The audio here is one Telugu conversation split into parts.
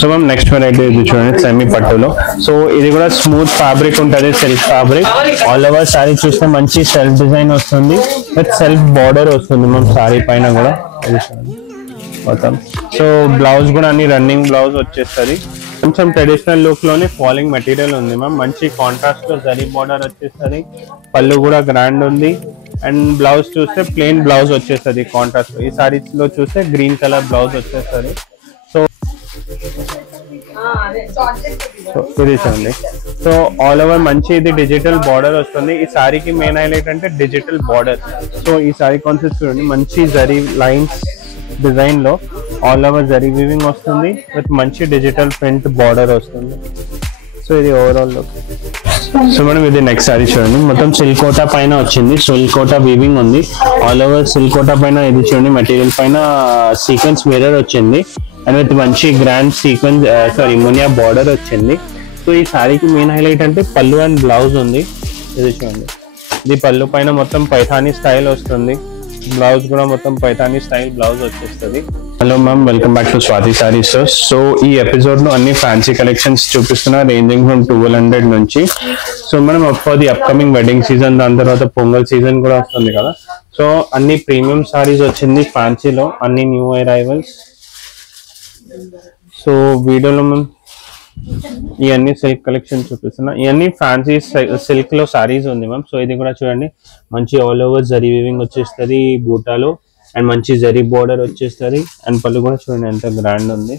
సో మ్యామ్ నెక్స్ట్ వెరైటీ ఇది చూడండి సెమీ పట్టులో. సో ఇది కూడా స్మూత్ ఫ్యాబ్రిక్ ఉంటుంది, silk fabric. All over sorry చూస్తే మంచి సెల్ఫ్ డిజైన్ వస్తుంది విత్ సెల్ఫ్ బార్డర్ వస్తుంది మ్యామ్ సారీ పైన కూడా మొత్తం. సో బ్లౌజ్ కూడా అన్ని రన్నింగ్ బ్లౌజ్ వచ్చేస్తుంది. కొంచెం ట్రెడిషనల్ లుక్ లోనే ఫాలింగ్ మెటీరియల్ ఉంది మ్యామ్. మంచి కాంట్రాస్ట్ లో జరీ బార్డర్ వచ్చేస్తుంది. పళ్ళు కూడా గ్రాండ్ ఉంది. అండ్ బ్లౌజ్ చూస్తే ప్లెయిన్ బ్లౌజ్ వచ్చేస్తుంది కాంట్రాస్ట్. ఈ సారీస్ లో చూస్తే గ్రీన్ కలర్ బ్లౌజ్ వచ్చేస్తుంది. సో ఇది చూడండి. సో ఆల్ ఓవర్ మంచి ఇది డిజిటల్ బార్డర్ వస్తుంది. ఈ సారీకి మెయిన్ హైలైట్ అంటే డిజిటల్ బార్డర్. సో ఈ సారీ కాన్సెప్ట్ చూడండి, మంచి జరీ లైన్స్ డిజైన్ లో ఆల్ ఓవర్ జరీ వీవింగ్ వస్తుంది విత్ మంచి డిజిటల్ ప్రింట్ బార్డర్ వస్తుంది. సో ఇది ఓవరాల్ లుక్. సో మేడం ఇది నెక్స్ట్ సారీ చూడండి, మొత్తం సిల్కోటా పైన వచ్చింది. సిల్కోటా వీవింగ్ ఉంది ఆల్ ఓవర్. సిల్కోటా పైన ఇది చూడండి, మెటీరియల్ పైన సీక్వెన్స్ మిర్రర్ వచ్చింది అండ్ విత్ మంచి గ్రాండ్ సీక్వెన్స్ మునియా బార్డర్ వచ్చింది. సో ఈ సారీకి మెయిన్ హైలైట్ అంటే పళ్ళు అండ్ బ్లౌజ్ ఉంది. ఇది చూడండి, ఇది పళ్ళు పైన మొత్తం పైథానీ స్టైల్ వస్తుంది. బ్లౌజ్ కూడా మొత్తం పైథానీ స్టైల్ బ్లౌజ్ వచ్చేస్తుంది. Hello ma'am, welcome back to Swathi saris. So ఈ ఎపిసోడ్ లో అన్ని ఫ్యాన్సీ కలెక్షన్స్ చూపిస్తున్నా, రేంజింగ్ ఫ్రమ్ 1200 నుంచి. సో మనం for the upcoming wedding season, దాని తర్వాత పొంగల్ సీజన్ కూడా వస్తుంది కదా. సో అన్ని ప్రీమియం సారీస్ వచ్చింది ఫ్యాన్సీలో, అన్ని న్యూ అరైవల్స్. సో వీడియోలో మనం ఇవన్నీ సిల్క్ కలెక్షన్ చూపిస్తున్నా. ఇవన్నీ ఫ్యాన్సీ సిల్క్ లో సారీస్ ఉంది మ్యామ్. సో ఇది కూడా చూడండి, మంచి ఆల్ ఓవర్ జరీ వీవింగ్ వచ్చేస్తుంది బూటాలో అండ్ మంచి జరీ బోర్డర్ వచ్చేస్తుంది. అండ్ పళ్ళు కూడా చూడండి ఎంత గ్రాండ్ ఉంది.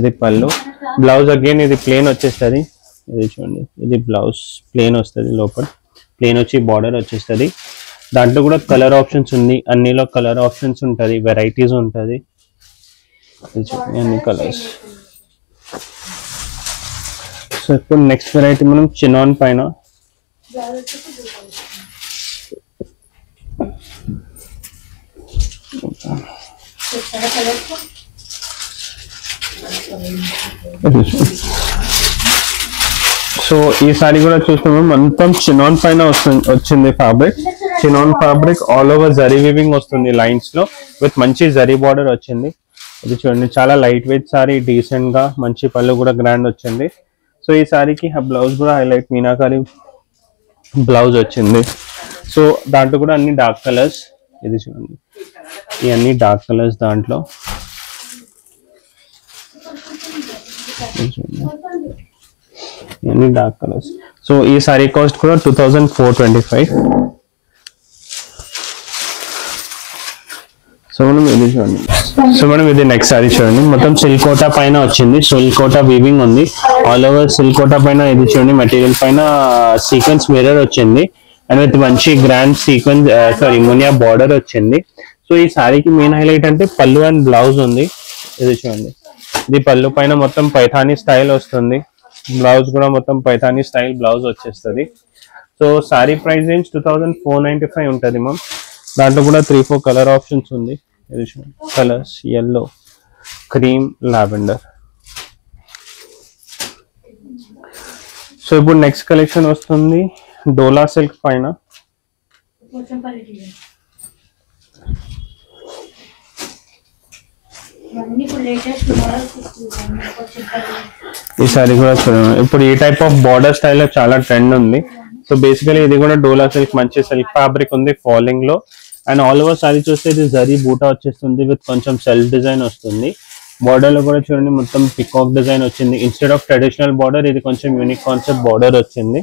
ఇది పళ్ళు. బ్లౌజ్ అగైన్ ఇది ప్లేన్ వచ్చేస్తుంది. ఇది చూడండి, ఇది బ్లౌజ్ ప్లేన్ వస్తుంది, లోపల ప్లేన్ వచ్చి బార్డర్ వచ్చేస్తుంది. దాంట్లో కూడా కలర్ ఆప్షన్స్ ఉంది, అన్నిలో కలర్ ఆప్షన్స్ ఉంటుంది, వెరైటీస్ ఉంటుంది. ఇది చూడండి అన్ని కలర్స్. సో ఇప్పుడు నెక్స్ట్ వెరైటీ మనం చినాన్ పైన. సో ఈ సారీ కూడా చూస్తున్నాం, మొత్తం చినాన్ పైన వచ్చింది fabric. Chinon fabric all over zari weaving వస్తుంది లైన్స్ లో విత్ మంచి జరీ బార్డర్ వచ్చింది. ఇది చూడండి, చాలా లైట్ వెయిట్ సారీ, డీసెంట్ గా మంచి పళ్ళు కూడా గ్రాండ్ వచ్చింది. సో ఈ సారీకి బ్లౌజ్ కూడా హైలైట్ మీనాకారి బ్లౌజ్ వచ్చింది. సో దాంట్లో కూడా అన్ని డార్క్ కలర్స్. ఇది చూడండి, ఇవన్నీ డార్క్ కలర్స్ దాంట్లో. ఇవన్నీ డార్క్ కలర్స్. సో ఈ సారీ కాస్ట్ కూడా 2425. సో మనం ఇది చూడండి. సో మనం ఇది నెక్స్ట్ సారీ చూడండి, మొత్తం సిల్కోటా పైన వచ్చింది. సిల్కోటా వీవింగ్ ఉంది ఆల్ ఓవర్. సిల్కోటా పైన ఇది చూడండి, మెటీరియల్ పైన సీక్వెన్స్ మిర్రర్ వచ్చింది అండ్ విత్ మంచి గ్రాండ్ సీక్వెన్స్ మునియా బార్డర్ వచ్చింది. సో ఈ సారీకి మెయిన్ హైలైట్ అంటే పళ్ళు అండ్ బ్లౌజ్ ఉంది. ఇది చూడండి, ఇది పళ్ళు పైన మొత్తం పైథానీ స్టైల్ వస్తుంది. బ్లౌజ్ కూడా మొత్తం పైథానీ స్టైల్ బ్లౌజ్ వచ్చేస్తుంది. సో సారీ ప్రైస్ రేంజ్ 2495 ఉంటుంది మ్యామ్. దాంట్లో కూడా 3-4 కలర్ ఆప్షన్స్ ఉంది. ఇది చూడండి colours, yellow, cream, lavender. So ఇప్పుడు నెక్స్ట్ కలెక్షన్ వస్తుంది డోలా సిల్క్ పైన. ఈ సారీ కూడా చూడండి, ఇప్పుడు ఈ టైప్ ఆఫ్ బార్డర్ స్టైల్ చాలా ట్రెండ్ ఉంది. సో బేసికలీ ఇది కూడా డోలా సిల్క్, మంచి సిల్క్ ఫ్యాబ్రిక్ ఉంది ఫాలింగ్ లో. అండ్ ఆల్ ఓవర్ సారీ చూస్తే ఇది జరీ బూటా వచ్చేస్తుంది విత్ కొంచెం సెల్ఫ్ డిజైన్ వస్తుంది. బార్డర్ లో కూడా చూడండి మొత్తం పికాక్ డిజైన్ వచ్చింది. ఇన్స్టెడ్ ఆఫ్ ట్రెడిషనల్ బార్డర్ ఇది కొంచెం యూనిక్ కాన్సెప్ట్ బార్డర్ వచ్చింది.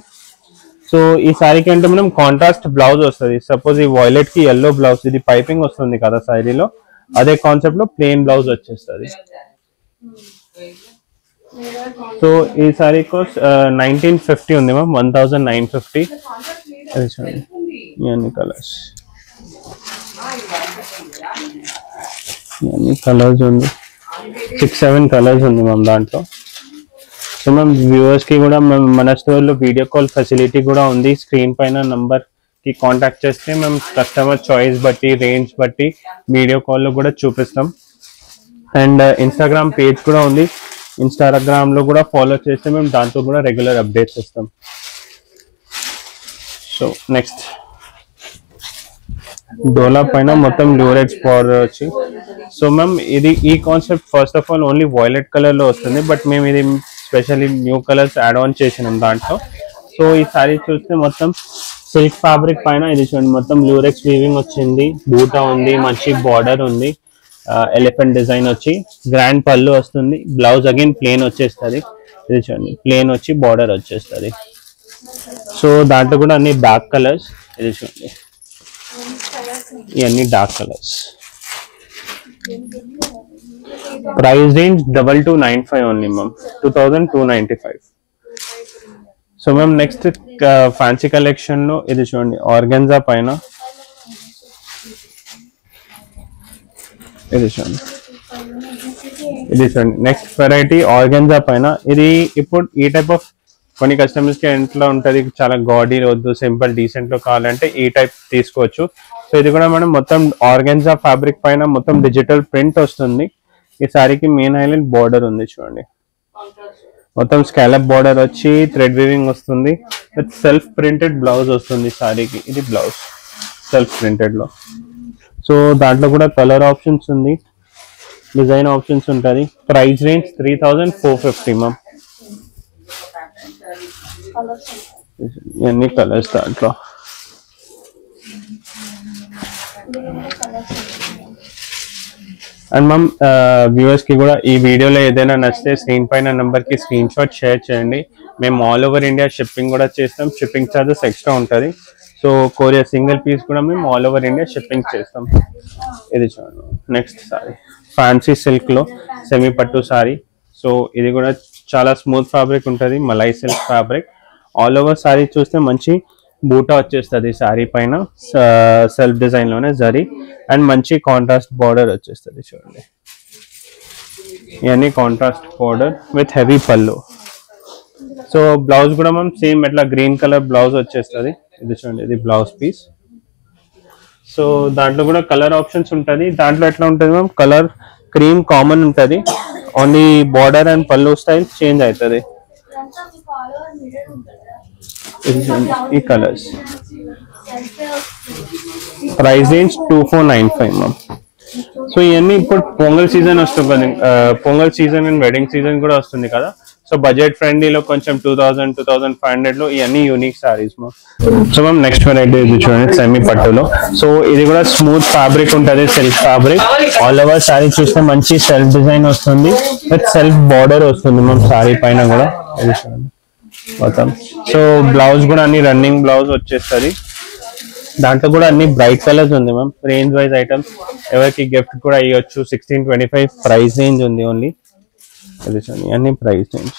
సో ఈ సారీకి అంటే మనం కాంట్రాస్ట్ బ్లౌజ్ వస్తుంది. సపోజ్ ఈ వాయిలెట్ కి yellow బ్లౌజ్, ఇది పైపింగ్ వస్తుంది కదా సారీలో, అదే కాన్సెప్ట్ లో ప్లెయిన్ బ్లౌజ్ వచ్చేస్తుంది. సో ఈ సారీ కాస్ట్ 1950 ఉంది మ్యామ్, 1950. అది చూడండి ఇవన్నీ కలర్స్, ఇవన్నీ కలర్స్ ఉంది. 6-7 కలర్స్ ఉంది మ్యామ్ దాంట్లో. సో మ్యామ్ వ్యూవర్స్ కి కూడా మన స్టోర్ లో వీడియో కాల్ ఫెసిలిటీ కూడా ఉంది. స్క్రీన్ పైన నంబర్ కి కాంటాక్ట్ చేస్తే మేము కస్టమర్ చాయిస్ బట్టి, రేంజ్ బట్టి వీడియో కాల్ లో కూడా చూపిస్తాం. అండ్ ఇన్స్టాగ్రామ్ పేజ్ కూడా ఉంది. ఇన్స్టాగ్రామ్ లో కూడా ఫాలో చేస్తే మేము దాంతో కూడా రెగ్యులర్ అప్డేట్స్ ఇస్తాం. సో నెక్స్ట్ డోలా పైన మొత్తం ల్యూరెక్స్ బార్డర్ వచ్చి. సో మ్యామ్ ఇది ఈ concept first of all only violet colour లో వస్తుంది, బట్ మేము ఇది specially new colours add on చేసినాం దాంట్లో. సో ఈ సారీ చూస్తే మొత్తం సిల్క్ ఫ్యాబ్రిక్ పైన ఇది చూడండి, మొత్తం ల్యూరెక్స్ వీవింగ్ వచ్చింది, బూటా ఉంది, మంచి బార్డర్ ఉంది, ఎలిఫెంట్ డిజైన్ వచ్చి, గ్రాండ్ పళ్ళు వస్తుంది, బ్లౌజ్ అగైన్ ప్లేన్ వచ్చేస్తుంది. ఇది చూడండి ప్లేన్ వచ్చి బార్డర్ వచ్చేస్తుంది. సో దాంట్లో కూడా అన్ని డార్క్ కలర్స్. ఇది చూడండి ఇవన్నీ dark colours. Price range 2295 only ma'am, 2295. So ma'am next fancy collection లో ఇది చూడండి ఆర్గెన్జా పైన. ఇది చూడండి నెక్స్ట్ వెరైటీ ఆర్గెన్జా పైన. ఇది ఇప్పుడు ఈ టైప్ ఆఫ్ కొన్ని కస్టమర్స్ కి ఎట్లా ఉంటది, చాలా గాడీ వద్దు, సింపుల్ డీసెంట్ లో కావాలంటే ఈ టైప్ తీసుకోవచ్చు. సో ఇది కూడా మనం మొత్తం ఆర్గెన్జా ఫ్యాబ్రిక్ పైన మొత్తం డిజిటల్ ప్రింట్ వస్తుంది. ఈ సారీకి మెయిన్ హైలైట్ బార్డర్ ఉంది చూడండి, మొత్తం స్కాలప్ బార్డర్ వచ్చి థ్రెడ్ వీవింగ్ వస్తుంది, విత్ సెల్ఫ్ ప్రింటెడ్ బ్లౌజ్ వస్తుంది సారీకి. ఇది బ్లౌజ్ సెల్ఫ్ ప్రింటెడ్ లో. సో దాంట్లో కూడా కలర్ ఆప్షన్స్ ఉంది, డిజైన్ ఆప్షన్స్ ఉంటుంది. Price range 3450 ma'am. ఇవన్నీ కలర్స్ దాంట్లో. అండ్ మ్యామ్ వ్యూవర్స్ కి కూడా ఈ వీడియోలో ఏదైనా నచ్చితే స్క్రీన్ పైన నెంబర్ కి స్క్రీన్ షాట్ షేర్ చేయండి. మేము ఆల్ ఓవర్ ఇండియా షిప్పింగ్ కూడా చేస్తాం, షిప్పింగ్ ఛార్జెస్ ఎక్స్ట్రా ఉంటుంది. సో కొరియర్ సింగిల్ పీస్ కూడా మేము ఆల్ ఓవర్ ఇండియా షిప్పింగ్ చేస్తాం. ఇది చూడండి నెక్స్ట్ సారీ ఫ్యాన్సీ సిల్క్ లో సెమీ పట్టు సారీ. సో ఇది కూడా చాలా స్మూత్ ఫ్యాబ్రిక్ ఉంటుంది, malai silk fabric. All over sorry చూస్తే మంచి బూటా వచ్చేస్తుంది సారీ పైన, సెల్ఫ్ డిజైన్ లోనే జరీ, అండ్ మంచి కాంట్రాస్ట్ బార్డర్ వచ్చేస్తుంది చూడండి. ఇవన్నీ కాంట్రాస్ట్ బార్డర్ విత్ హెవీ పళ్ళు. సో బ్లౌజ్ కూడా మనం సేమ్ ఎట్లా గ్రీన్ కలర్ బ్లౌజ్ వచ్చేస్తుంది. ఇది చూడండి ఇది బ్లౌజ్ పీస్. సో దాంట్లో కూడా కలర్ ఆప్షన్స్ ఉంటుంది. దాంట్లో ఎట్లా ఉంటుంది మ్యామ్, కలర్ క్రీమ్ కామన్ ఉంటుంది, ఓన్లీ బార్డర్ అండ్ పళ్ళు స్టైల్ చేంజ్ అవుతుంది. ఈ colours. Price range 2495 ma'am. So ఇవన్నీ ఇప్పుడు పొంగల్ సీజన్ వస్తుంది కదా, pongal season and wedding season కూడా వస్తుంది కదా. సో బడ్జెట్ ఫ్రెండ్లీలో కొంచెం 2000-2500 లో ఇవన్నీ unique saris ma'am. So ma'am next variety ఇది చూడండి సెమీ పట్టులో. సో ఇది కూడా స్మూత్ ఫ్యాబ్రిక్ ఉంటుంది, silk fabric. All over sorry చూస్తే మంచి సెల్ఫ్ డిజైన్ వస్తుంది, విత్ సెల్ఫ్ బార్డర్ వస్తుంది మ్యామ్ సారీ పైన కూడా. ఇది చూడండి మొత్తం. సో బ్లౌజ్ కూడా అన్ని రన్నింగ్ బ్లౌజ్ వచ్చేస్తుంది. దాంట్లో కూడా అన్ని బ్రైట్ కలర్స్ ఉంది మ్యామ్. రేంజ్ వైజ్ ఐటమ్స్ ఎవరికి గిఫ్ట్ కూడా ఇవ్వచ్చు. 1625 ప్రైస్ రేంజ్ ఉంది ఓన్లీ. అది చూడండి అన్ని ప్రైస్ రేంజ్.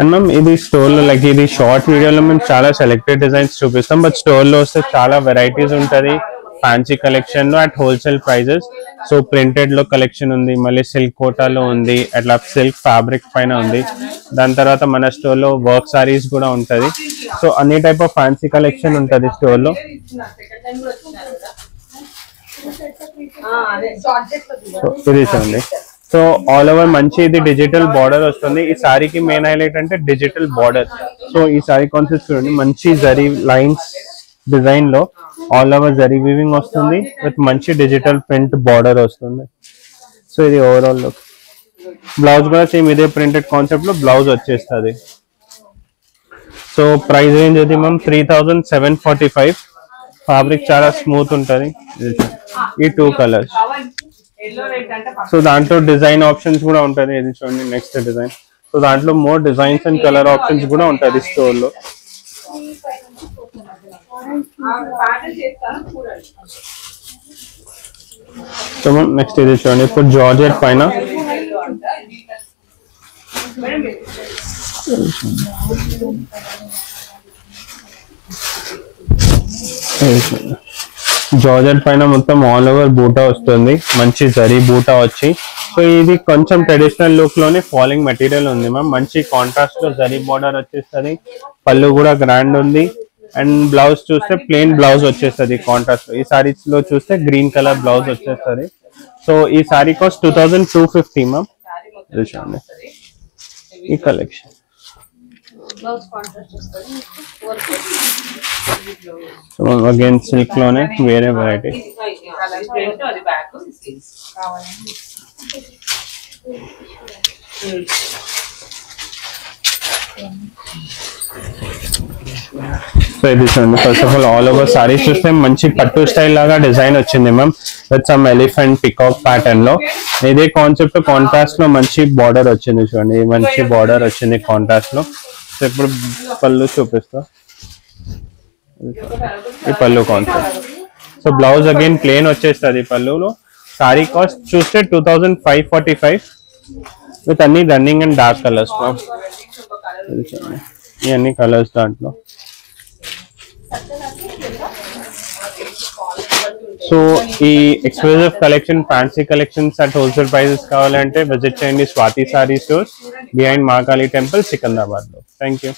అండ్ మ్యామ్ ఇది స్టోర్ లో లైక్ ఇది షార్ట్ వీడియోలో మేము చాలా సెలెక్టెడ్ డిజైన్స్ చూపిస్తాం, బట్ స్టోర్ లో వస్తే చాలా వెరైటీస్ ఉంటుంది. ఫ్యాన్సీ కలెక్షన్ లో at wholesale prices. So printed లో కలెక్షన్ ఉంది, మళ్ళీ సిల్క్ కోటాలో ఉంది, అట్లా సిల్క్ ఫ్యాబ్రిక్ పైన ఉంది. దాని తర్వాత మన స్టోర్ లో వర్క్ సారీస్ కూడా ఉంటది. సో అన్ని టైప్ ఆఫ్ ఫ్యాన్సీ కలెక్షన్ ఉంటది స్టోర్ లో. సో ఇది చూడండి. సో ఆల్ ఓవర్ మంచి ఇది డిజిటల్ బార్డర్ వస్తుంది. ఈ సారీకి మెయిన్ హైలైట్ అంటే డిజిటల్ బార్డర్. సో ఈ సారీ కాన్సెప్ట్ చూడండి, మంచి జరీ లైన్స్ డిజైన్ లో ఆల్ ఓవర్ జరీ వీవింగ్ వస్తుంది, విత్ మంచి డిజిటల్ ప్రింట్ బార్డర్ వస్తుంది. సో ఇది ఓవరాల్ లుక్. బ్లౌజ్ కూడా సేమ్ ఇదే ప్రింటెడ్ కాన్సెప్ట్ లో బ్లౌజ్ వచ్చేస్తుంది. సో ప్రైస్ రేంజ్ అది మ్యామ్ 3745. ఫ్యాబ్రిక్ చాలా స్మూత్ ఉంటుంది. ఈ 2 కలర్స్. సో దాంట్లో డిజైన్ ఆప్షన్స్ కూడా ఉంటుంది. ఇది చూడండి నెక్స్ట్ డిజైన్. సో దాంట్లో more designs and colour options కూడా ఉంటుంది స్టోర్ లో. సో నెక్స్ట్ ఇది చూడండి ఇప్పుడు జార్జెట్ పైన. జార్జెట్ పైన మొత్తం ఆల్ ఓవర్ బూటా వస్తుంది, మంచి జరీ బూటా వచ్చి. సో ఇది కొంచెం ట్రెడిషనల్ లుక్ లోనే ఫాలింగ్ మెటీరియల్ ఉంది మ్యామ్. మంచి కాంట్రాస్ట్ లో జరీ బార్డర్ వచ్చేస్తుంది, పళ్ళు కూడా గ్రాండ్ ఉంది. అండ్ బ్లౌజ్ చూస్తే ప్లెయిన్ బ్లౌజ్ వచ్చేస్తుంది కాంట్రాస్ట్ లో. ఈ సారీస్ లో చూస్తే గ్రీన్ కలర్ బ్లౌజ్ వచ్చేస్తుంది. సో ఈ సారీ కాస్ట్ 2250 మ్యామ్. చూడండి ఈ కలెక్షన్. సో అగైన్ సిల్క్ లోనే వేరే వెరైటీ. సో ఇది చూడండి, first of all over saris చూస్తే మంచి పట్టు స్టైల్ లాగా డిజైన్ వచ్చింది ma'am, with some elephant peacock pattern లో. ఇదే కాన్సెప్ట్ కాంట్రాస్ట్ లో మంచి బార్డర్ వచ్చింది చూడండి, మంచి బార్డర్ వచ్చింది కాంట్రాస్ట్ లో. సో ఇప్పుడు పళ్ళు చూపిస్తా, ఈ పళ్ళు concept. So blouse again plain వచ్చేస్తుంది పళ్ళులో. సారీ కాస్ట్ చూస్తే 2545 విత్ అన్ని running and dark colours ma'am. ఇవన్నీ కలర్స్ దాంట్లో. సో ఈ exclusive collection, fancy collections at wholesale prices కావాలంటే విజిట్ చేయండి Swathi sari stores, behind Mahakali temple, Secunderabad లో. Thank you.